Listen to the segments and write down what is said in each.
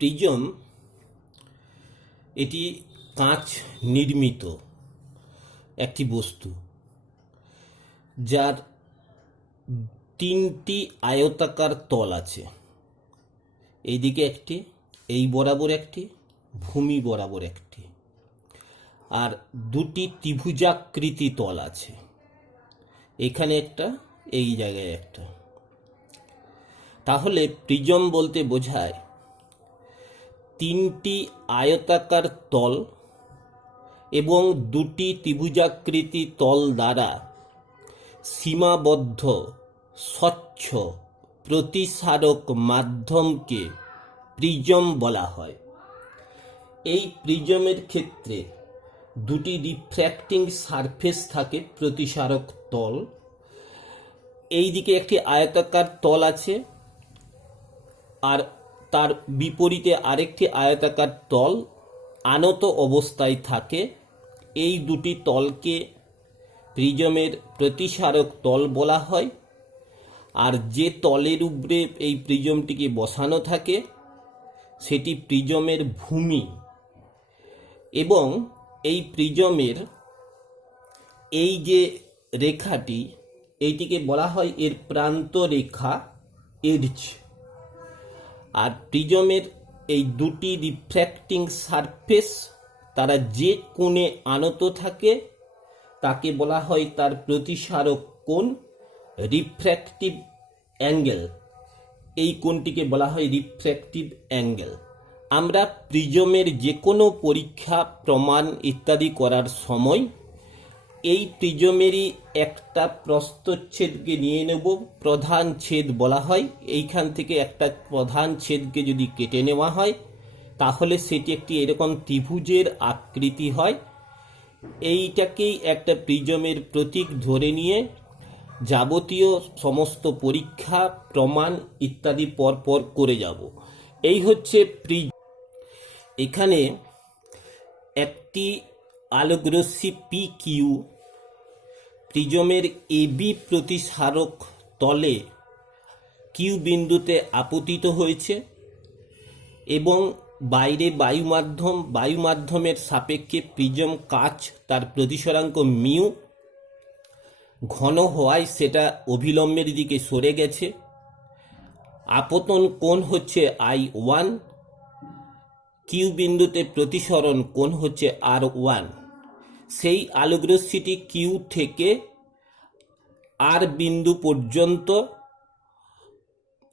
Prism এটি কাঁচ নির্মিত একটি বস্তু, যার তিনটি আয়তাকার তল আছে। এইদিকে একটি, এই বরাবর একটি, ভূমি বরাবর একটি, আর দুটি ত্রিভুজাকৃতি তল আছে। এখানে একটা, এই জায়গায় একটা। তাহলে প্রিজম বলতে বোঝায় তিনটি আয়তাকার তল এবং দুটি ত্রিভুজাকৃতি তল দ্বারা সীমাবদ্ধ স্বচ্ছ প্রতিসারক মাধ্যমকে প্রিজম বলা হয়। এই প্রিজমের ক্ষেত্রে দুটি রিফ্র্যাক্টিং সারফেস থাকে, প্রতিসারক তল। এই দিকে একটি আয়তাকার তল আছে, আর তার বিপরীতে আরেকটি আয়তাকার তল আনত অবস্থায় থাকে। এই দুটি তলকে প্রিজমের প্রতিসারক তল বলা হয়। আর যে তলের উপরে এই প্রিজমটিকে বসানো থাকে সেটি প্রিজমের ভূমি। এবং এই প্রিজমের এই যে রেখাটি, এইটিকে বলা হয় এর প্রান্ত রেখা, এডজ। আর প্রিজমের এই দুটি রিফ্র্যাক্টিং সারফেস তারা যে কোণে আনত থাকে তাকে বলা হয় তার প্রতিসারক কোণ, রিফ্র্যাক্টিভ অ্যাঙ্গেল। এই কোণটিকে বলা হয় রিফ্র্যাক্টিভ অ্যাঙ্গেল। আমরা প্রিজমের যে কোনো পরীক্ষা, প্রমাণ ইত্যাদি করার সময় এই প্রিজমেরই একটা প্রস্থচ্ছেদকে নিয়ে নেব, প্রধান ছেদ বলা হয়। এইখান থেকে একটা প্রধান ছেদকে যদি কেটে নেওয়া হয় তাহলে সেটি একটি এরকম ত্রিভুজের আকৃতি হয়। এইটাকেই একটা প্রিজমের প্রতীক ধরে নিয়ে যাবতীয় সমস্ত পরীক্ষা, প্রমাণ ইত্যাদি পরপর করে যাব। এই হচ্ছে প্রিজম। এখানে একটি আলোকরশ্মি পি কিউ প্রিজমের এবি প্রতিসারক তলে কিউ বিন্দুতে আপতিত হয়েছে এবং বাইরে বায়ুমাধ্যমের সাপেক্ষে প্রিজম কাচ তার প্রতিসরাঙ্ক মিউ ঘন হওয়ায় সেটা অভিলম্বের দিকে সরে গেছে। আপতন কোণ হচ্ছে I1, কিউ বিন্দুতে প্রতিসরণ কোণ হচ্ছে R1। সেই আলোকরশ্মিটি কিউ থেকে আর বিন্দু পর্যন্ত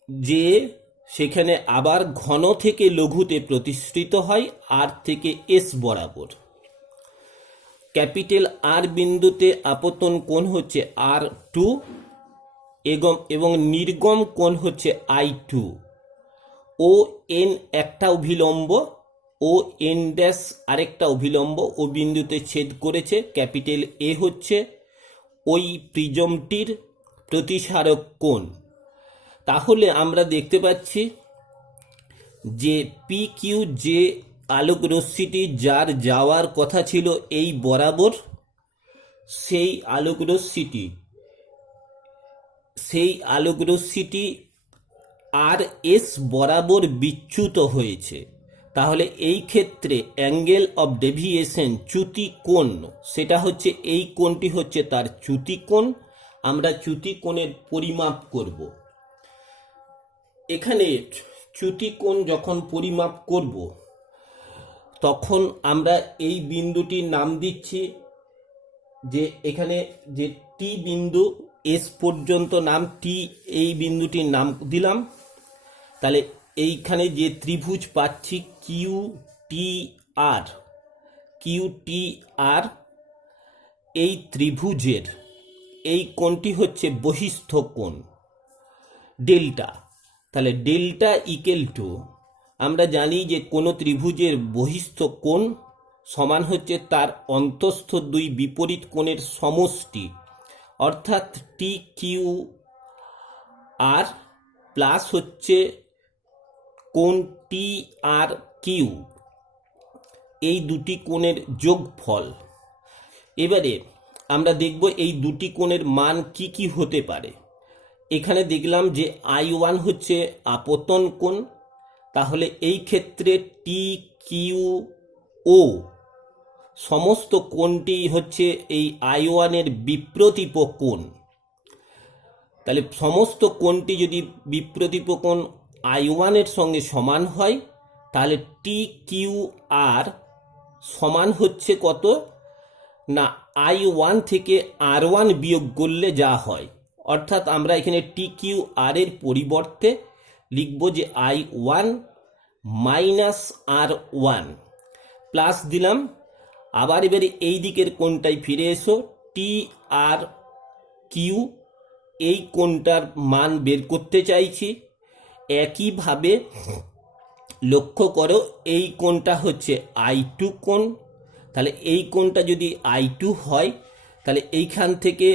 যে সেখানে আবার ঘন থেকে লঘুতে প্রতিসৃত হয়, আর থেকে এস বরাবর। ক্যাপিটাল আর বিন্দুতে আপতন কোণ হচ্ছে R2 এবং নির্গম কোণ হচ্ছে I2। ও এন একটা অভিলম্ব, ও এন ড্যাশ আরেকটা অভিলম্ব ও বিন্দুতে ছেদ করেছে। ক্যাপিটাল এ হচ্ছে ওই প্রিজমটির প্রতিসারক কোণ। তাহলে আমরা দেখতে পাচ্ছি যে পি কিউ, যে আলোক রশ্মিটি যার যাওয়ার কথা ছিল এই বরাবর, সেই আলোক রশ্মিটি আর এস বরাবর বিচ্যুত হয়েছে। তাহলে এই ক্ষেত্রে অ্যাঙ্গেল অফ ডেভিয়েশন, চ্যুতি কোণ, সেটা হচ্ছে এই কোণটি হচ্ছে তার চ্যুতি কোণ। আমরা চ্যুতি কোণের পরিমাপ করব। এখানে চ্যুতি কোণ যখন পরিমাপ করব তখন আমরা এই বিন্দুটির নাম দিচ্ছি, যে এখানে যে টি বিন্দু, এস পর্যন্ত নাম টি, এই বিন্দুটির নাম দিলাম। তাহলে এইখানে যে ত্রিভুজ পাচ্ছি কিউ টি আর, এই ত্রিভুজের এই কোণটি হচ্ছে বহিস্থ কোণ ডেল্টা। তাহলে ডেল্টা ইকুয়াল টু, আমরা জানি যে কোনো ত্রিভুজের বহিস্থ কোণ সমান হচ্ছে তার অন্তঃস্থ দুই বিপরীত কোণের সমষ্টি, অর্থাৎ টি কিউ আর প্লাস হচ্ছে কোণ টি আর কিউ, এই দুটি কোণের যোগফল। এবারে আমরা দেখব এই দুটি কোণের মান কি কি হতে পারে। এখানে দেখলাম যে I1 হচ্ছে আপতন কোণ, তাহলে এই ক্ষেত্রে টি কিউ ও সমস্ত কোণটি হচ্ছে এই I1 এর বিপ্রতীপ কোণ। তাহলে সমস্ত কোণটি যদি বিপ্রতীপ কোণ I1 এর সঙ্গে সমান হয়, তাহলে টি কিউ আর সমান হচ্ছে কত না I1 থেকে R1 বিয়োগ করলে যা হয়। অর্থাৎ আমরা এখানে টি কিউ আর এর পরিবর্তে লিখব যে I1 মাইনাস R1 প্লাস দিলাম। আবার এবারে এই দিকের কোণটায় ফিরে এসো, টি আর কিউ এই কোণটার মান বের করতে চাইছি। একইভাবে লক্ষ্য করো এই কোণটা হচ্ছে I2 কোণ। তাহলে এই কোণটা যদি I2 হয়, তাহলে এইখান থেকে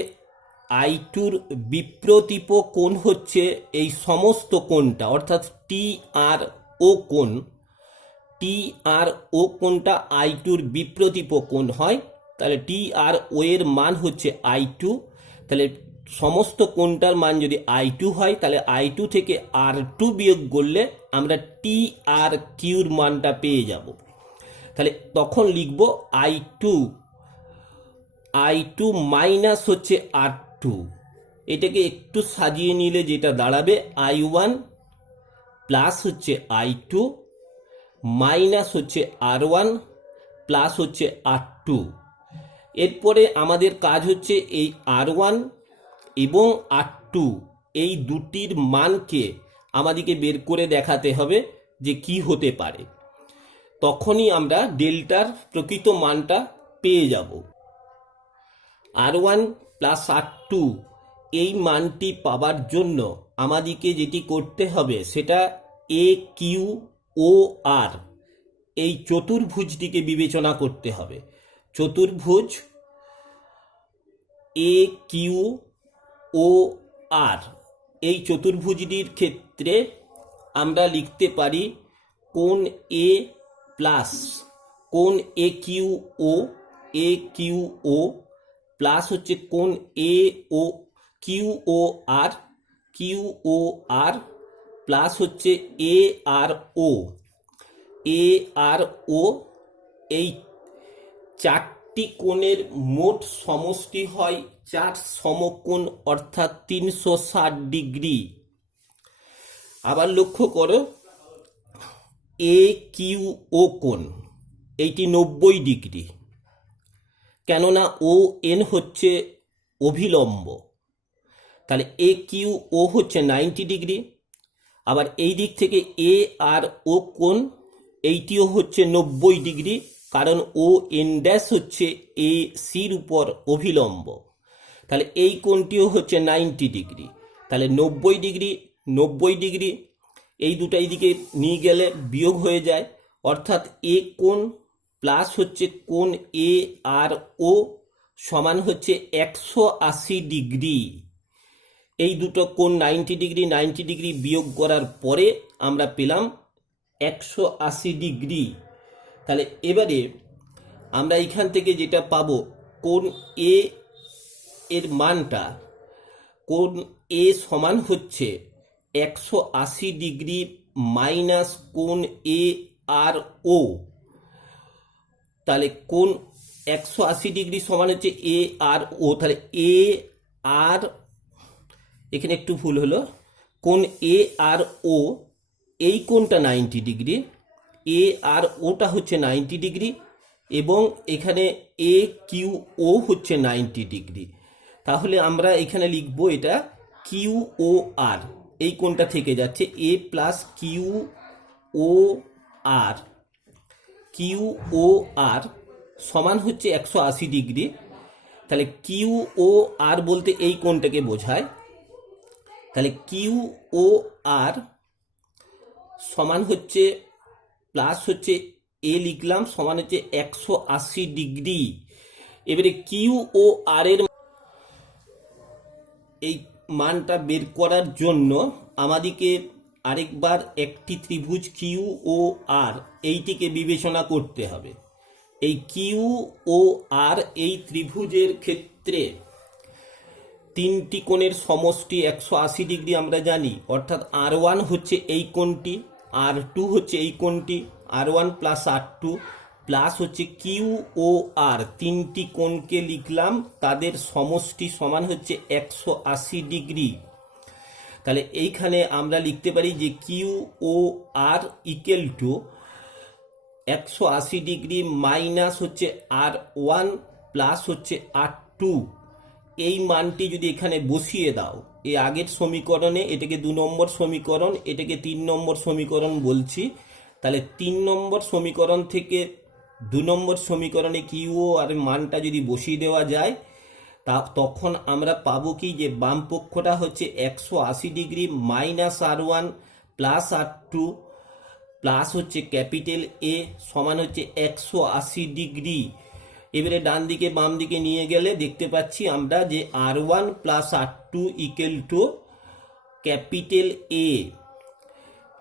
I2-র বিপ্রতীপ কোণ হচ্ছে এই সমস্ত কোণটা, অর্থাৎ টি আর ও কোণ। টি আর ও কোণটা I2-র বিপ্রতীপ কোণ হয়। তাহলে টি আর ও এর মান হচ্ছে I2। তাহলে সমস্ত কোণটার মান যদি I2 হয়, তাহলে I2 থেকে R2 বিয়োগ করলে আমরা টি আর কিউর মানটা পেয়ে যাব। তাহলে তখন লিখব I2 মাইনাস হচ্ছে R2। এটাকে একটু সাজিয়ে নিলে যেটা দাঁড়াবে I1 প্লাস হচ্ছে I2 মাইনাস হচ্ছে R1 প্লাস হচ্ছে R2। এরপরে আমাদের কাজ হচ্ছে এই R1 এবং R2 এই দুটির মানকে আমাদেরকে বের করে দেখাতে হবে যে কি হতে পারে। তখনই আমরা ডেল্টার প্রকৃত মানটা পেয়ে যাব। R1 প্লাস R2 এই মানটি পাবার জন্য আমাদেরকে যেটি করতে হবে সেটা এ কিউ ও আর এই চতুর্ভুজটিকে বিবেচনা করতে হবে। চতুর্ভুজ এ কিউ ও আর এই চতুর্ভুজটির ক্ষেত্রে আমরা লিখতে পারি কোণ এ প্লাস কোণ এ কিউ ও প্লাস হচ্ছে কোণ এ ও কিউ ও আর প্লাস হচ্ছে এ আর ও। এই চারটি কোণের মোট সমষ্টি হয় 4 সমকোণ, অর্থাৎ 360 ডিগ্রি। আবার লক্ষ্য করো এ কিউ ও কোণ এইটি 90 ডিগ্রি, কেননা ও এন হচ্ছে অভিলম্ব। তাহলে এ কিউ ও হচ্ছে 90 ডিগ্রি। আবার এই দিক থেকে এ আর ও কোণ এইটিও হচ্ছে 90 ডিগ্রি, কারণ ও এন ড্যাশ হচ্ছে এ সির উপর অভিলম্ব। তাহলে এই কোণটিও হচ্ছে 90 ডিগ্রি। তাহলে 90 ডিগ্রি এই দুটো এইদিকে নিয়ে গেলে বিয়োগ হয়ে যায়, অর্থাৎ এ কোণ প্লাস হচ্ছে কোণ এ আর ও সমান হচ্ছে 180 ডিগ্রি। এই দুটো কোণ 90 ডিগ্রি বিয়োগ করার পরে আমরা পেলাম 180 ডিগ্রি। তাহলে এবারে আমরা এখান থেকে যেটা পাবো কোণ এ এর মানটা, কোণ এ সমান হচ্ছে 180 ডিগ্রি মাইনাস কোণ এ আর ও। তাহলে কোণ 180 ডিগ্রি সমান হচ্ছে এ আর ও। তাহলে এ আর এখানে একটু ভুল হলো, কোণ এ আর ও এই কোণটা 90 ডিগ্রি, এ আর ওটা হচ্ছে 90 ডিগ্রি, এবং এখানে এ কিউ ও হচ্ছে 90 ডিগ্রি। তাহলে আমরা এখানে লিখব এটা কিউ ও আর, এই কোণটা থেকে যাচ্ছে এ প্লাস কিউ ও আর সমান হচ্ছে 180 ডিগ্রি। তাহলে কিউ ও আর বলতে এই কোণটাকে বোঝায়। তাহলে কিউ ও আর সমান হচ্ছে প্লাস হচ্ছে এ লিখলাম সমান হচ্ছে 180 ডিগ্রি। এবারে কিউ ও আর এর এই মানটা বের করার জন্য আমাদেরকে আরেকবার একটি ত্রিভুজ কিউ ও আর এইটিকে বিবেচনা করতে হবে। এই কিউ ও আর এই ত্রিভুজের ক্ষেত্রে তিনটি কোণের সমষ্টি 180 ডিগ্রি আমরা জানি, অর্থাৎ R1 হচ্ছে এই কোণটি, R2 হচ্ছে এই কোণটি, R1 প্লাস R2 প্লাস হচ্ছে কিউ ও আর, তিনটি কোণকে লিখলাম, তাদের সমষ্টি সমান হচ্ছে 180 ডিগ্রি। তাহলে এইখানে আমরা লিখতে পারি যে Q O R equal to 180 degree minus হচ্ছে R1 প্লাস হচ্ছে R2। এই মানটি যদি এখানে বসিয়ে দাও, এই আগের সমীকরণে, এটাকে 2 নম্বর সমীকরণ, এটাকে 3 নম্বর সমীকরণ বলছি, তাহলে 3 নম্বর সমীকরণ থেকে 2 নম্বর সমীকরণে কিউ আর মানটা যদি বসিয়ে দেওয়া যায়, তখন আমরা পাবো কি, যে বাম পক্ষটা হচ্ছে 180 degree minus R1 plus R2 plus হচ্ছে ক্যাপিটাল এ সমান হচ্ছে 180 ডিগ্রি। এবারে ডান দিকে বাম দিকে নিয়ে গেলে দেখতে পাচ্ছি আমরা যে R1 plus R2 equal to capital A,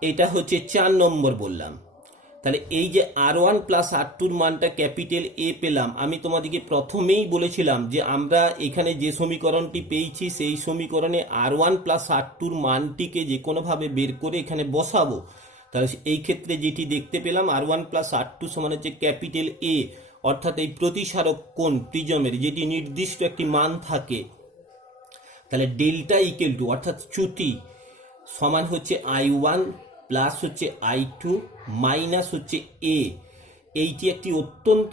এটা হচ্ছে 4 নম্বর বললাম। তাহলে এই যে R1 প্লাস R2-র মানটা ক্যাপিটাল এ পেলাম, আমি তোমাদেরকে প্রথমেই বলেছিলাম যে আমরা এখানে যে সমীকরণটি পেয়েছি সেই সমীকরণে R1 প্লাস R2-র মানটিকে যে কোনোভাবে বের করে এখানে বসাবো। তাহলে এই ক্ষেত্রে যেটি দেখতে পেলাম R1 প্লাস R2 সমান হচ্ছে ক্যাপিটাল এ, অর্থাৎ এই প্রতিসারক কোণ প্রিজমের যেটি নির্দিষ্ট একটি মান থাকে, তাহলে ডেল্টা ইকুয়াল টু অর্থাৎ চ্যুতি সমান হচ্ছে I1 প্লাস হচ্ছে I2 মাইনাস হচ্ছে এ। এইটি একটি অত্যন্ত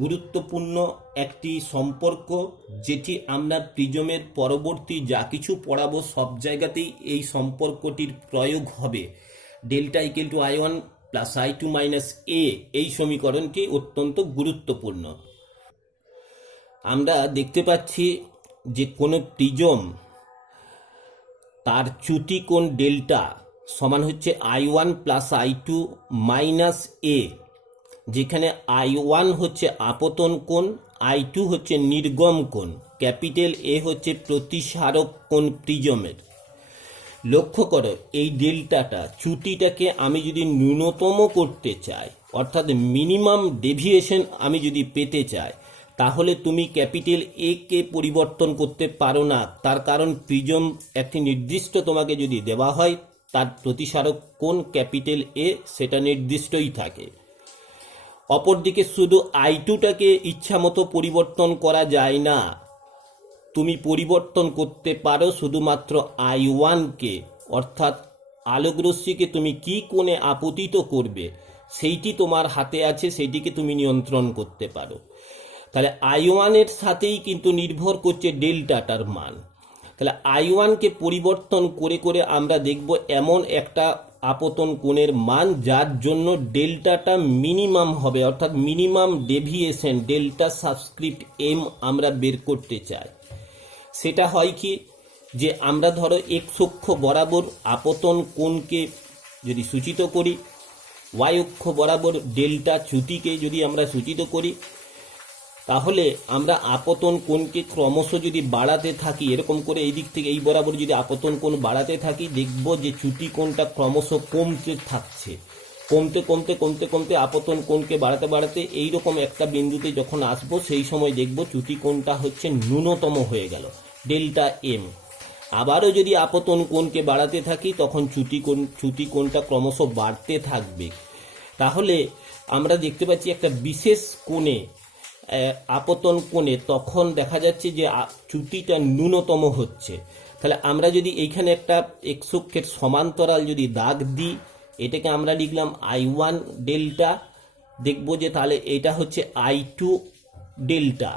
গুরুত্বপূর্ণ একটি সম্পর্ক, যেটি আমরা প্রিজমের পরবর্তী যা কিছু পড়াবো সব জায়গাতেই এই সম্পর্কটির প্রয়োগ হবে। Delta equal to I1 plus I2 minus A, এই সমীকরণটি অত্যন্ত গুরুত্বপূর্ণ। আমরা দেখতে পাচ্ছি যে কোনো প্রিজম তার চ্যুতি কোণ ডেল্টা সমান হচ্ছে I1 প্লাস I2 মাইনাস এ, যেখানে I1 হচ্ছে আপতন কোণ, I2 হচ্ছে নির্গম কোণ, ক্যাপিটাল এ হচ্ছে প্রতিসারক কোণ প্রিজমের। লক্ষ্য করো এই ডেল্টাটা, চ্যুতিটাকে আমি যদি ন্যূনতম করতে চাই, অর্থাৎ মিনিমাম ডেভিয়েশন আমি যদি পেতে চাই, তাহলে তুমি ক্যাপিটাল এ কে পরিবর্তন করতে পারো না। তার কারণ প্রিজম একটি নির্দিষ্ট তোমাকে যদি দেওয়া হয়, তার প্রতিসারক কোণ ক্যাপিটাল এ সেটা নির্দিষ্টই থাকে। অপরদিকে শুধু I2টাকে ইচ্ছা মতো পরিবর্তন করা যায় না, তুমি পরিবর্তন করতে পারো শুধুমাত্র I1কে, অর্থাৎ আলোকরশ্মিকে তুমি কি কোণে আপতিত করবে সেইটি তোমার হাতে আছে, সেইটিকে তুমি নিয়ন্ত্রণ করতে পারো। তাহলে I1 এর সাথেই কিন্তু নির্ভর করছে ডেল্টাটার মান। তাহলে I1কে পরিবর্তন করে করে আমরা দেখব এমন একটা আপতন কোণের মান যার জন্য ডেল্টাটা মিনিমাম হবে, অর্থাৎ minimum deviation delta subscript M আমরা বের করতে চাই। সেটা হয় কি, যে আমরা ধরো এক্স অক্ষ বরাবর আপতন কোণকে যদি সূচিত করি, ওয়াই অক্ষ বরাবর ডেল্টা চ্যুতিকে যদি আমরা সূচিত করি, তাহলে আমরা আপতন কোণকে ক্রমশ যদি বাড়াতে থাকি, এরকম করে এই দিক থেকে এই বরাবর যদি আপতন কোণ বাড়াতে থাকি, দেখব যে চ্যুতি কোণটা ক্রমশ কমতে থাকছে, কমতে কমতে কমতে কমতে আপতন কোণকে বাড়াতে বাড়াতে এইরকম একটা বিন্দুতে যখন আসবো, সেই সময় দেখব চ্যুতি কোণটা হচ্ছে ন্যূনতম হয়ে গেল, ডেল্টা এম। আবারও যদি আপতন কোণকে বাড়াতে থাকি, তখন চ্যুতি কোণটা ক্রমশ বাড়তে থাকবে। তাহলে আমরা দেখতে পাচ্ছি একটা বিশেষ কোণে, আপতন কোণে তখন দেখা যাচ্ছে যে চ্যুতিটা ন্যূনতম হচ্ছে। তাহলে আমরা যদি এইখানে একটা এক্স অক্ষের সমান্তরাল যদি দাগ দিই, এটাকে আমরা লিখলাম I1 ডেল্টা, দেখব যে তাহলে এটা হচ্ছে I2 ডেল্টা।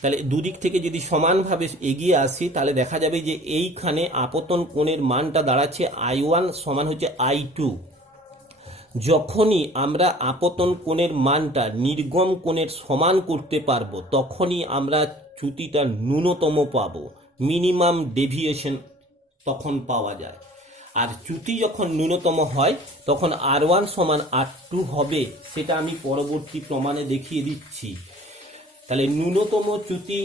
তাহলে দুদিক থেকে যদি সমানভাবে এগিয়ে আসি, তাহলে দেখা যাবে যে এইখানে আপতন কোণের মানটা দাঁড়াচ্ছে I1 সমান হচ্ছে I2। যখনই আমরা আপতন কোণের মানটা নির্গম কোণের সমান করতে পারবো, তখনই আমরা চ্যুতিটা ন্যূনতম পাবো, মিনিমাম ডেভিয়েশন তখন পাওয়া যায়। আর চ্যুতি যখন ন্যূনতম হয়, তখন R1 সমান R2 হবে, সেটা আমি পরবর্তী প্রমাণে দেখিয়ে দিচ্ছি। তাহলে ন্যূনতম চ্যুতি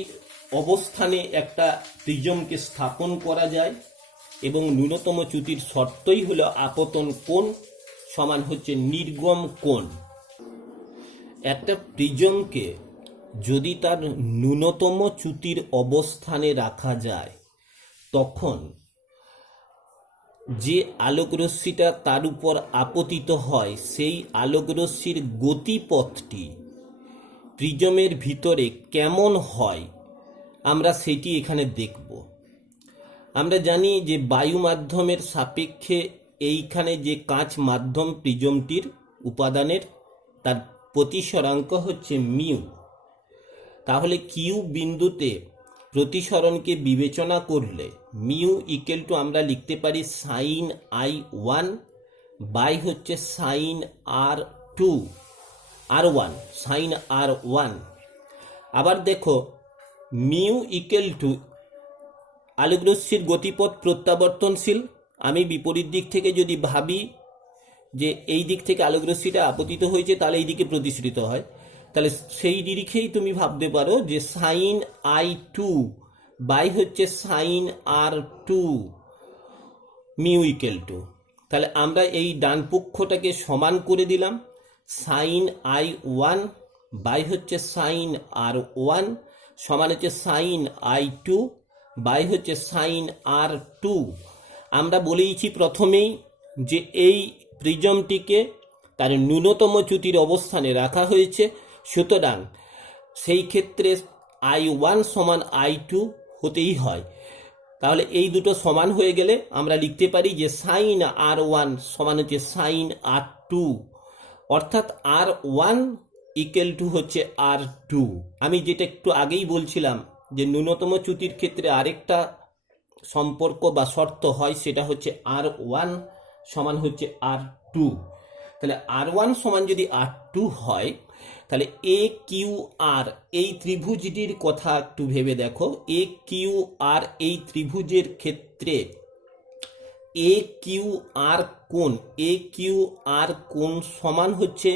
অবস্থানে একটা প্রিজমকে স্থাপন করা যায়, এবং ন্যূনতম চ্যুতির শর্তই হলো আপতন কোণ সমান হচ্ছে নির্গম কোণ। একটা প্রিজমকে যদি তার ন্যূনতম চ্যুতির অবস্থানে রাখা যায়, তখন যে আলোক রশ্মিটা তার উপর আপতিত হয় সেই আলোক রশ্মির গতিপথটি প্রিজমের ভিতরে কেমন হয় আমরা সেটি এখানে দেখব। আমরা জানি যে বায়ু মাধ্যমের সাপেক্ষে এইখানে যে কাঁচ মাধ্যম প্রিজমটির উপাদানের তার প্রতিসরাঙ্ক হচ্ছে মিউ। তাহলে কিউ বিন্দুতে প্রতিসরণকে বিবেচনা করলে মিউ ইকুয়াল টু আমরা লিখতে পারি সাইন I1 বাই হচ্ছে sine R2 R1 sine R1। আবার দেখো মিউ ইকুয়াল টু আলোক রশ্মির গতিপথ প্রত্যাবর্তনশীল। আমি বিপরীত দিক থেকে যদি ভাবি যে এই দিক থেকে আলোক রশ্মিটা আপতিত হয়েছে তাহলে এই দিকে প্রতিসরিত হয়, তাহলে সেই নিরিখেই তুমি ভাবতে পারো যে সাইন I2 বাই হচ্ছে sine R2 mu equal to, তাহলে আমরা এই ডান পক্ষটাকে সমান করে দিলাম। সাইন I1 বাই হচ্ছে সাইন R1 সমান হচ্ছে সাইন I2 বাই হচ্ছে সাইন R2। আমরা বলেইছি প্রথমেই যে এই প্রিজমটিকে তার ন্যূনতম চ্যুতির অবস্থানে রাখা হয়েছে, সুতরাং সেই ক্ষেত্রে I1 সমান I2 হতেই হয়। তাহলে এই দুটো সমান হয়ে গেলে আমরা লিখতে পারি যে সাইন R1 সমান হচ্ছে সাইন R2, অর্থাৎ R1 ইকুয়াল টু হচ্ছে R2। আমি যেটা একটু আগেই বলছিলাম যে ন্যূনতম চ্যুতির ক্ষেত্রে আরেকটা সম্পর্ক বা শর্ত হয়, সেটা হচ্ছে R1 সমান হচ্ছে R2। তাহলে R1 সমান যদি R2 হয় তাহলে এ কিউ আর এই ত্রিভুজটির কথা একটু ভেবে দেখো। এ কিউ আর এই ত্রিভুজের ক্ষেত্রে এ কিউ আর কোণ, এ কিউ আর কোণ সমান হচ্ছে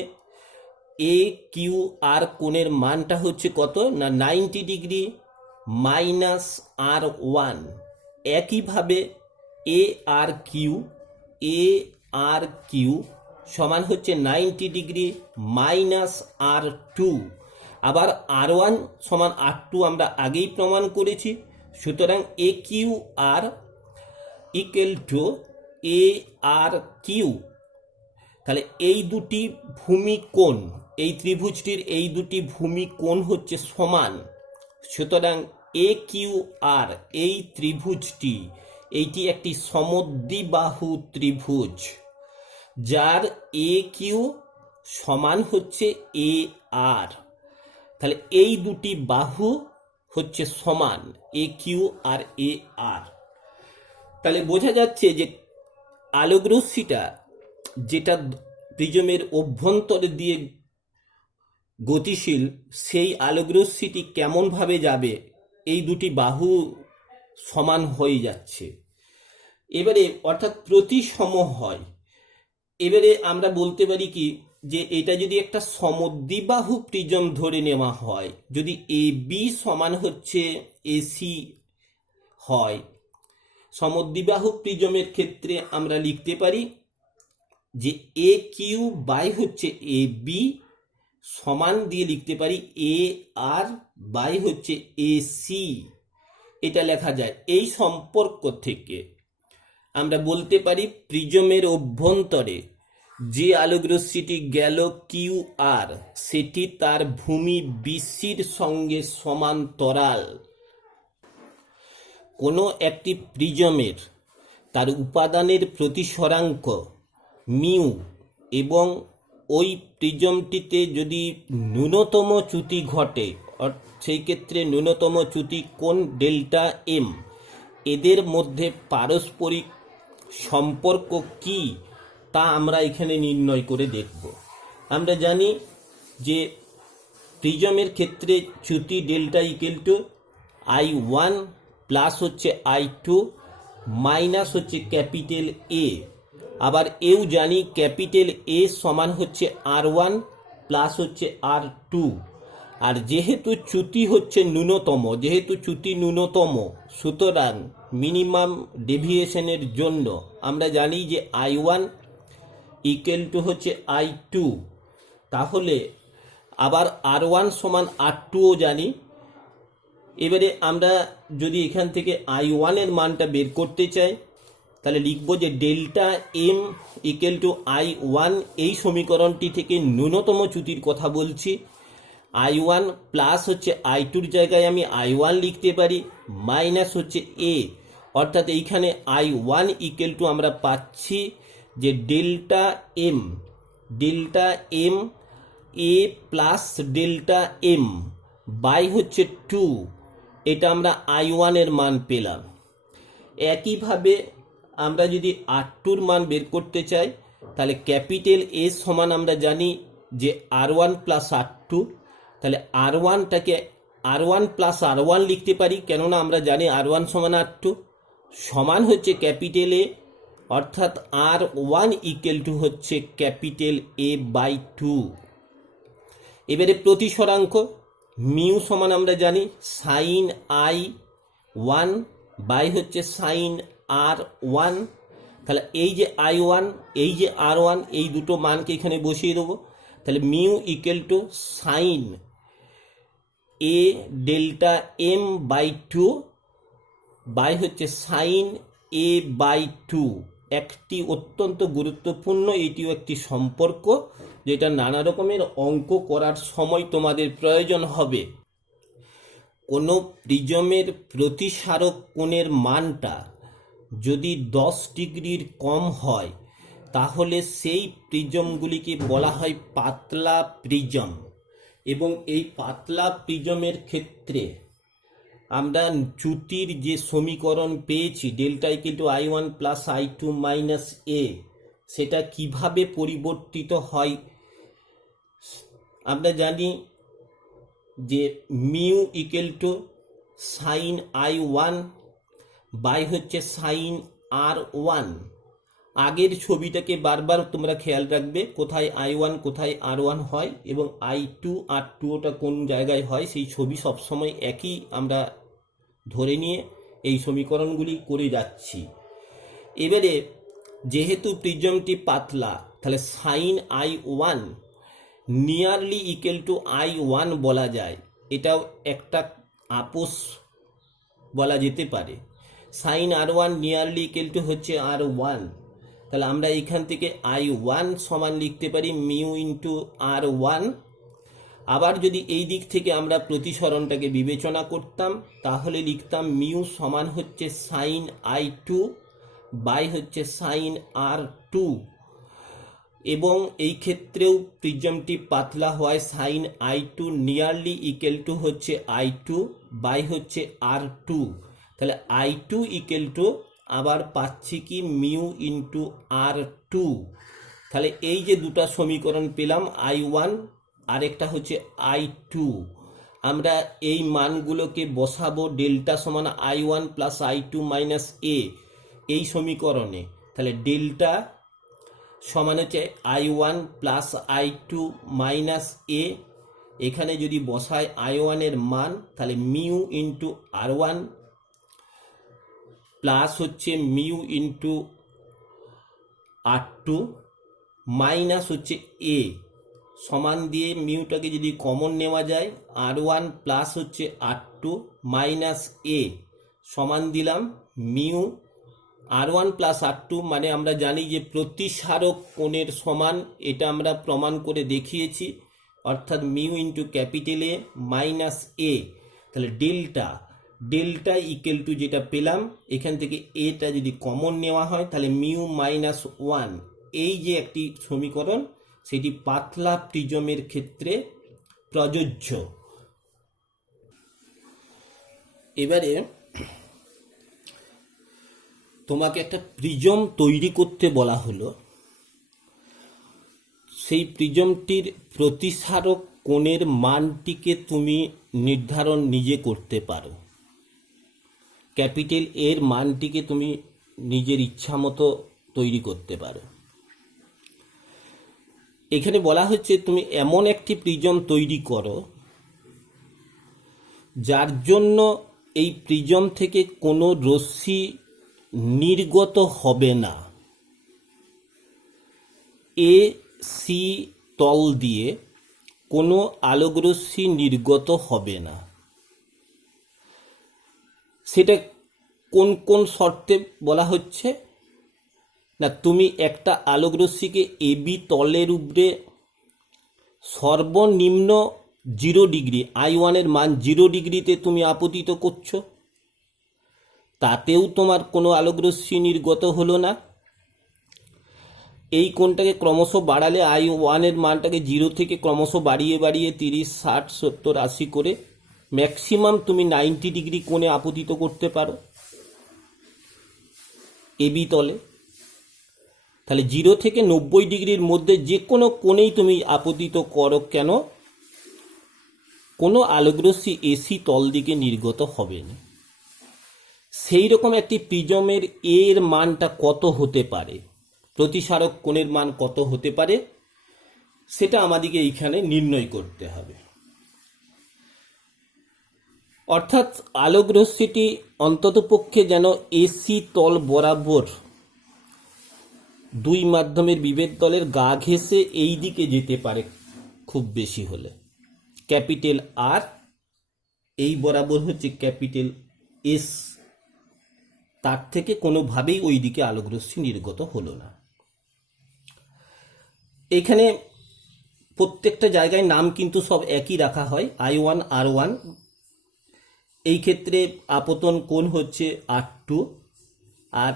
এ কিউ আর কোণের মানটা হচ্ছে কত না 90 ডিগ্রি মাইনাস R1। একইভাবে এ আর কিউ সমান হচ্ছে 90 ডিগ্রি মাইনাস R2। আবার R1 সমান R2 আমরা আগেই প্রমাণ করেছি, সুতরাং A Q R equal to A R Q. তাহলে এই দুটি ভূমি কোণ, এই ত্রিভুজটির এই দুটি ভূমি কোণ হচ্ছে সমান, সুতরাং এ কিউ আর এই ত্রিভুজটি এইটি একটি সমদ্বিবাহু ত্রিভুজ, যার এ কিউ সমান হচ্ছে এ আর। তাহলে এই দুটি বাহু হচ্ছে সমান, এ কিউ আর এ আর। তাহলে বোঝা যাচ্ছে যে আলোক রশ্মিটা যেটা প্রিজমের অভ্যন্তরে দিয়ে গতিশীল, সেই আলোক রশ্মিটি কেমনভাবে যাবে এই দুটি বাহু সমান হয়ে যাচ্ছে এবারে, অর্থাৎ প্রতিসম হয়। এবারে আমরা বলতে পারি কি যে এটা যদি একটা সমদ্বিবাহু প্রিজম ধরে নেওয়া হয়, যদি এ বি সমান হচ্ছে এসি হয়, সমদ্বিবাহু প্রিজমের ক্ষেত্রে আমরা লিখতে পারি যে এ কিউ বাই হচ্ছে এ বি সমান দিয়ে লিখতে পারি এ আর বাই হচ্ছে এ সি। এটা লেখা যায়। এই সম্পর্ক থেকে আমরা বলতে পারি প্রিজমের অভ্যন্তরে যে আলোক রশ্মিটি গেল কিউ আর, সেটি তার ভূমি বিসির সঙ্গে সমান্তরাল। কোনো একটি প্রিজমের তার উপাদানের প্রতিসরাঙ্ক মিউ এবং ওই প্রিজমটিতে যদি ন্যূনতম চ্যুতি ঘটে, সেই ক্ষেত্রে ন্যূনতম চ্যুতি কোণ ডেল্টা এম, এদের মধ্যে পারস্পরিক সম্পর্ক কি তা আমরা এখানে নির্ণয় করে দেখব। আমরা জানি যে প্রিজমের ক্ষেত্রে চ্যুতি delta equal to I1 plus হচ্ছে I2 মাইনাস হচ্ছে ক্যাপিটাল এ। আবার এও জানি ক্যাপিটাল এ সমান হচ্ছে R1 প্লাস হচ্ছে R2। আর যেহেতু চ্যুতি হচ্ছে ন্যূনতম, সুতরাং মিনিমাম ডেভিয়েশনের জন্য আমরা জানি যে I1 ইকুয়াল টু হচ্ছে I2। তাহলে আবার R1 সমান R2ও জানি। এবারে আমরা যদি এখান থেকে I1 এর মানটা বের করতে চাই, তাহলে লিখবো যে delta M equal to I1, এই সমীকরণটি থেকে ন্যূনতম চ্যুতির কথা বলছি। I1 প্লাস হচ্ছে I2-র জায়গায় আমি I1 লিখতে পারি, মাইনাস হচ্ছে এ, অর্থাৎ এইখানে I1 ইকুয়াল টু আমরা পাচ্ছি যে delta M A plus delta M by হচ্ছে 2, এটা আমরা I1 এর মান পেলাম। একইভাবে আমরা যদি R2-র মান বের করতে চাই, তাহলে ক্যাপিটাল এস সমান আমরা জানি যে R1 প্লাস R2, তাহলে R1টাকে R1 প্লাস R1 লিখতে পারি, কেননা আমরা জানি R1 সমান R2, সমান হচ্ছে ক্যাপিটাল এ, অর্থাৎ R1 ইকুয়াল টু হচ্ছে ক্যাপিটাল এ বাই 2। এবারে প্রতিসরাঙ্ক মিউ সমান আমরা জানি সাইন I1 বাই হচ্ছে সাইন R1, তাহলে এই যে I1 এই যে R1 এই দুটো মানকে এখানে বসিয়ে দেবো, তাহলে mu equal to sine A delta M by 2 by হচ্ছে সাইন এ বাই 2। একটি অত্যন্ত গুরুত্বপূর্ণ, এটিও একটি সম্পর্ক যেটা নানা রকমের অঙ্ক করার সময় তোমাদের প্রয়োজন হবে। কোনো প্রিজমের প্রতিসারক কোণের মানটা যদি 10 ডিগ্রির কম হয়, তাহলে সেই প্রিজমগুলিকে বলা হয় পাতলা প্রিজম। এবং এই পাতলা প্রিজমের ক্ষেত্রে আমরা চ্যুতির যে সমীকরণ পেয়েছি delta equal to I1 plus I2 minus A, সেটা কিভাবে পরিবর্তিত হয় আমরা জানি যে mu equal to sine I1 by হচ্ছে সাইন R1। আগের ছবিটাকে বারবার তোমরা খেয়াল রাখবে, কোথায় I1 কোথায় R1 হয় এবং I2 R2টা কোন জায়গায় হয়, সেই ছবি সবসময় একই আমরা ধরে নিয়ে এই সমীকরণগুলি করে যাচ্ছি। এবারে যেহেতু প্রিজমটি পাতলা, তাহলে sign I1 nearly equal to I1 বলা যায়, এটাও একটা আপোষ বলা যেতে পারে। Sign R1 nearly equal to হচ্ছে R1, তাহলে আমরা এখান থেকে I1 সমান লিখতে পারি মিউ ইন্টু R1। আবার যদি এই দিক থেকে আমরা প্রতিসরণটাকে বিবেচনা করতাম, তাহলে লিখতাম মিউ সমান হচ্ছে সাইন I2 বাই হচ্ছে সাইন R2। এবং এই ক্ষেত্রেও প্রিজমটি পাতলা হওয়ায় sign I2 nearly equal to হচ্ছে I2 বাই হচ্ছে R2, তাহলে I2 ইকুয়াল টু আবার পাচ্ছি কি মিউ ইন্টু R2। তাহলে এই যে দুটো সমীকরণ পেলাম I1 আরেকটা হচ্ছে I2, আমরা এই মানগুলোকে বসাবো ডেল্টা সমান I1 plus I2 minus A এই সমীকরণে। তাহলে ডেল্টা সমান হচ্ছে I1 প্লাস I2 মাইনাস এ, এখানে যদি বসায় I1 এর মান, তাহলে মিউ ইন্টু R1 প্লাস হচ্ছে মিউ ইন্টু R2 মাইনাস হচ্ছে এ, সমান দিয়ে মিউটাকে যদি কমন নেওয়া যায় R1 প্লাস হচ্ছে R2 মাইনাস এ, সমান দিলাম মিউ R1 প্লাস R2, মানে আমরা জানি যে প্রতিসারক কোণের সমান, এটা আমরা প্রমাণ করে দেখিয়েছি, অর্থাৎ mu into capital A minus A. তাহলে ডেল্টা ইকুয়াল টু যেটা পেলাম, এখান থেকে এটা যদি কমন নেওয়া হয় তাহলে মিউ মাইনাস 1, এই যে একটি সমীকরণ সেটি পাতলা প্রিজমের ক্ষেত্রে প্রযোজ্য। এবারে তোমাকে একটা প্রিজম তৈরি করতে বলা হলো, সেই প্রিজমটির প্রতিসারক কোণের মানটিকে তুমি নির্ধারণ নিজে করতে পারো, ক্যাপিটাল এর মানটিকে তুমি নিজের ইচ্ছা মতো তৈরি করতে পারো। এখানে বলা হচ্ছে তুমি এমন একটি প্রিজম তৈরি করো যার জন্য এই প্রিজম থেকে কোনো রশ্মি নির্গত হবে না, এ সি তল দিয়ে কোনো আলোকরশ্মি নির্গত হবে না। সেটা কোন কোন শর্তে বলা হচ্ছে, না, তুমি একটা আলোক রশ্মিকে এবি তলের উপরে সর্বনিম্ন 0 ডিগ্রি, I1-এর মান 0 ডিগ্রিতে তুমি আপতিত করছো, তাতেও তোমার কোনো আলোক রশ্মি নির্গত হলো না। এই কোণটাকে ক্রমশ বাড়ালে I1-এর মানটাকে 0 থেকে ক্রমশ বাড়িয়ে বাড়িয়ে 30, 60, 70, 80 করে ম্যাক্সিমাম তুমি 90 ডিগ্রি কোণে আপতিত করতে পারো এবি তলে। তাহলে 0 থেকে 90 ডিগ্রির মধ্যে যে কোনো কোণেই তুমি আপতিত করো কেন, কোনো আলোকরশ্মি এসি তল দিকে নির্গত হবে না। সেই রকম একটি প্রিজমের এর মানটা কত হতে পারে, প্রতিসারক কোণের মান কত হতে পারে, সেটা আমাদেরকে এইখানে নির্ণয় করতে হবে। অর্থাৎ আলোক রশ্মিটি অন্ততপক্ষে যেন এসি তল বরাবর দুই মাধ্যমের বিভেদ তলের গা ঘেঁষে এই দিকে যেতে পারে, খুব বেশি হলে ক্যাপিটাল আর, এই বরাবর হচ্ছে ক্যাপিটাল এস, তার থেকে কোনোভাবেই ওই দিকে আলোক রশ্মি নির্গত হলো না। এখানে প্রত্যেকটা জায়গায় নাম কিন্তু সব একই রাখা হয়, I1 R1। এই ক্ষেত্রে আপতন কোণ হচ্ছে R2, আর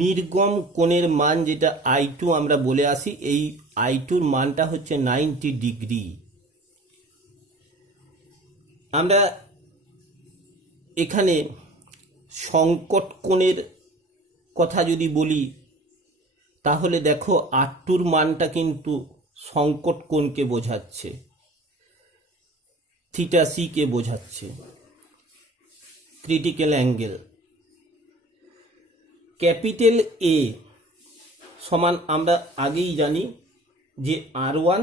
নির্গম কোণের মান যেটা I2 আমরা বলে আসি, এই I2-র মানটা হচ্ছে 90 ডিগ্রি। আমরা এখানে সংকট কোণের কথা যদি বলি, তাহলে দেখো R2-র মানটা কিন্তু সংকট কোণকে বোঝাচ্ছে, থিটা সি কে বোঝাচ্ছে, ক্রিটিক্যাল অ্যাঙ্গেল। ক্যাপিটাল এ সমান আমরা আগেই জানি যে R1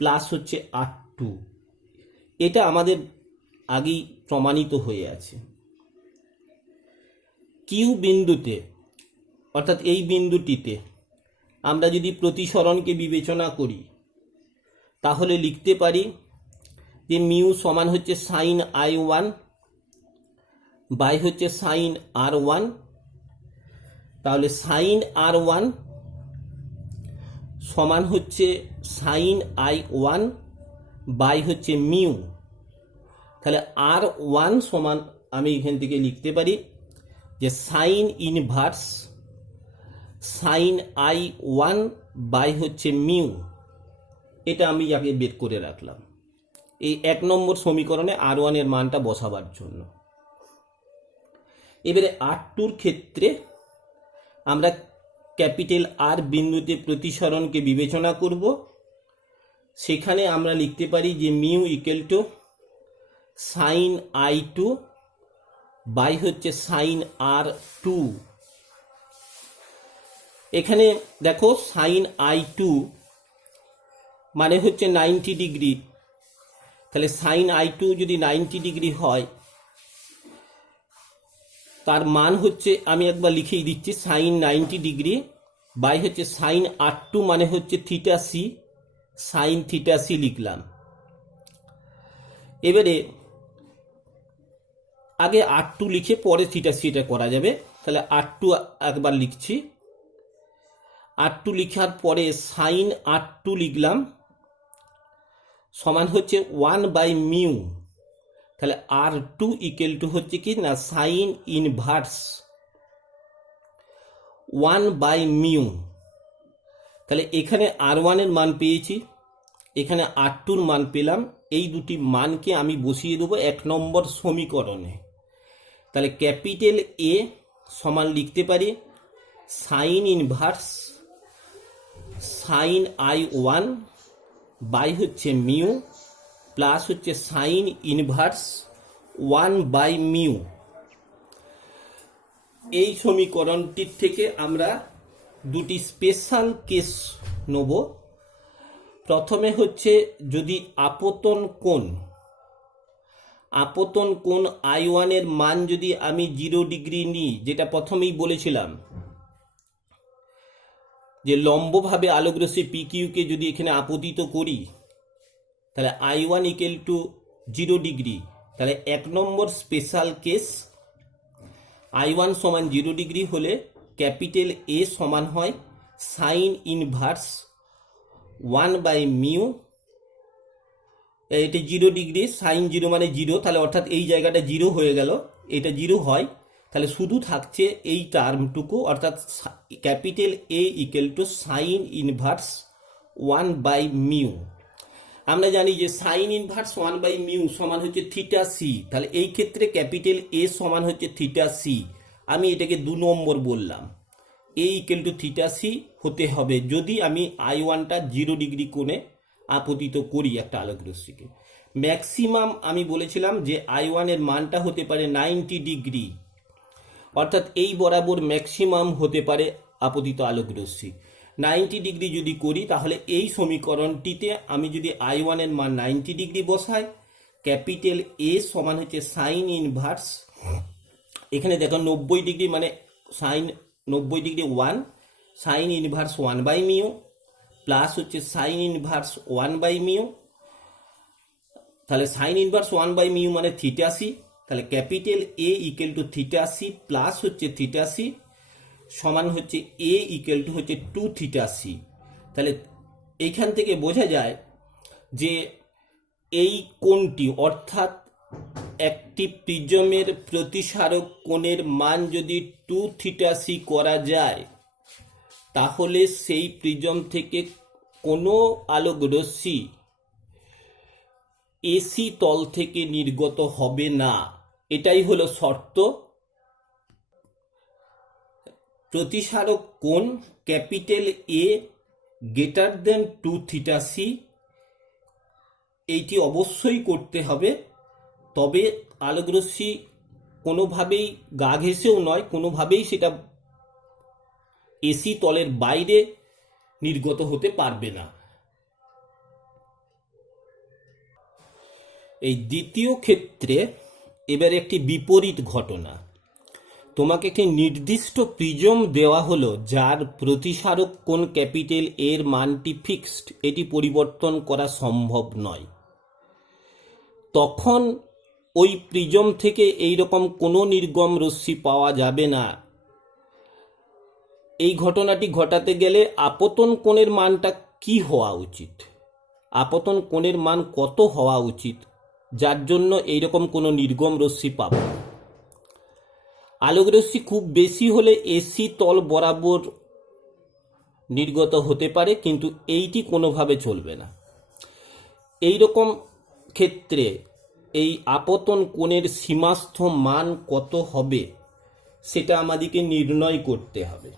প্লাস হচ্ছে R2, এটা আমাদের আগেই প্রমাণিত হয়ে আছে। কিউ বিন্দুতে, অর্থাৎ এই বিন্দুটিতে আমরা যদি প্রতিসরণকে বিবেচনা করি, তাহলে লিখতে পারি যে মিউ সমান হচ্ছে সাইন I1 বাই হচ্ছে সাইন R1। তাহলে সাইন R1 সমান হচ্ছে সাইন I1 বাই হচ্ছে মিউ। তাহলে R1 সমান আমি এখান থেকে লিখতে পারি যে sine inverse sine I1 by হচ্ছে মিউ। এটা আমি আগে বের করে রাখলাম এই 1 নম্বর সমীকরণে R1 এর মানটা বসাবার জন্য। এবারে R2-র ক্ষেত্রে আমরা ক্যাপিটাল আর বিন্দুতে প্রতিসরণকে বিবেচনা করব। সেখানে আমরা লিখতে পারি যে mu equal to sine I2 by হচ্ছে সাইন R2। এখানে দেখো সাইন I2 মানে হচ্ছে 90 ডিগ্রি। তাহলে সাইন I2 যদি 90 ডিগ্রি হয়, তার মান হচ্ছে, আমি একবার লিখেই দিচ্ছি, সাইন 90 ডিগ্রি বাই হচ্ছে সাইন R2 মানে হচ্ছে theta C, sine theta C লিখলাম। এবারে আগে R2 লিখে পরে থিটা সি এটা করা যাবে। তাহলে R2 একবার লিখছি, R2 লিখার পরে সাইন R2 লিখলাম সমান হচ্ছে 1 বাই মিউ। তাহলে R2 ইকুয়াল টু হচ্ছে কি না সাইন ইনভার্স 1 বাই মিউ। তাহলে এখানে R1 এর মান পেয়েছি, এখানে R2-র মান পেলাম। এই দুটি মানকে আমি বসিয়ে দেবো 1 নম্বর সমীকরণে। তাহলে ক্যাপিটাল এ সমান লিখতে পারি sine inverse sine I1 by হচ্ছে মিউ প্লাস হচ্ছে সাইন ইনভার্স 1 বাই মিউ। এই সমীকরণটির থেকে আমরা দুটি স্পেশাল কেস নেব। প্রথমে হচ্ছে যদি আপতন কোণ I1 এর মান যদি আমি 0 ডিগ্রি নিই, যেটা প্রথমেই বলেছিলাম যে লম্বভাবে আলোকরশ্মি PQ-কে যদি এখানে আপতিত করি, তাহলে I1 ইকুয়াল টু 0 ডিগ্রি। তাহলে 1 নম্বর স্পেশাল কেস I1 সমান 0 ডিগ্রি হলে ক্যাপিটাল এ সমান হয় সাইন ইনভার্স 1/μ, এটা 0 ডিগ্রি, সাইন 0 মানে 0, তাহলে অর্থাৎ এই জায়গাটা 0 হয়ে গেল, এটা 0 হয়, তাহলে শুধু থাকছে এই টার্মটুকু, অর্থাৎ capital A equal to sine inverse 1/μ। আমরা জানি যে সাইন ইনভার্স 1/μ সমান হচ্ছে থিটা সি, তাহলে এই ক্ষেত্রে ক্যাপিটাল এ সমান হচ্ছে থিটা সি। আমি এটাকে 2 নম্বর বললাম, এ ইকুয়াল টু থিটা সি হতে হবে যদি আমি I1টা 0 ডিগ্রি কোণে আপতিত করি একটা আলোক রশ্মিকে। ম্যাক্সিমাম আমি বলেছিলাম যে I1 এর মানটা হতে পারে 90 ডিগ্রি, অর্থাৎ এই বরাবর ম্যাক্সিমাম হতে পারে আপতিত আলোক রশ্মি। 90 ডিগ্রি যদি করি তাহলে এই সমীকরণটিতে আমি যদি I1 এর মান 90 ডিগ্রি বসাই, ক্যাপিটাল এ সমান হচ্ছে সাইন ইনভার্স, এখানে দেখো 90 ডিগ্রি মানে sine 90 degree 1, sine inverse 1/μ plus হচ্ছে সাইন ইনভার্স 1/μ, তাহলে সাইন ইনভার্স 1/μ মানে থিটা সি, তাহলে capital A equal to theta C plus হচ্ছে থিটা সি সমান হচ্ছে এ ইকুয়াল টু হচ্ছে 2 থিটা সি। তাহলে এইখান থেকে বোঝা যায় যে এই কোণটি, অর্থাৎ একটি প্রিজমের প্রতিসারক কোণের মান যদি 2 থিটা সি করা যায়, তাহলে সেই প্রিজম থেকে কোনো আলোক রশ্মি এসি তল থেকে নির্গত হবে না, এটাই হলো শর্ত। প্রতিসারক কোণ capital A greater than 2 theta C, এইটি অবশ্যই করতে হবে, তবে আলোক রশ্মি কোনোভাবেই গা ঘেঁষেও নয়, কোনোভাবেই সেটা এসি তলের বাইরে নির্গত হতে পারবে না। এই দ্বিতীয় ক্ষেত্রে এবার একটি বিপরীত ঘটনা, তোমাকে একটি নির্দিষ্ট প্রিজম দেওয়া হলো যার প্রতিসারক কোণ ক্যাপিটাল এর মানটি ফিক্সড, এটি পরিবর্তন করা সম্ভব নয়। তখন ওই প্রিজম থেকে এই রকম কোনো নির্গম রশ্মি পাওয়া যাবে না। এই ঘটনাটি ঘটাতে গেলে আপতন কোণের মানটা কি হওয়া উচিত, আপতন কোণের মান কত হওয়া উচিত যার জন্য এইরকম কোনো নির্গম রশ্মি পাব? আলোক রশ্মি খুব বেশি হলে এসি তল বরাবর নির্গত হতে পারে, কিন্তু এইটি কোনোভাবে চলবে না। এই রকম ক্ষেত্রে এই আপতন কোণের সীমাস্থ মান কত হবে সেটা আমাদেরকে নির্ণয় করতে হবে।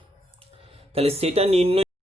তাহলে সেটা নির্ণয়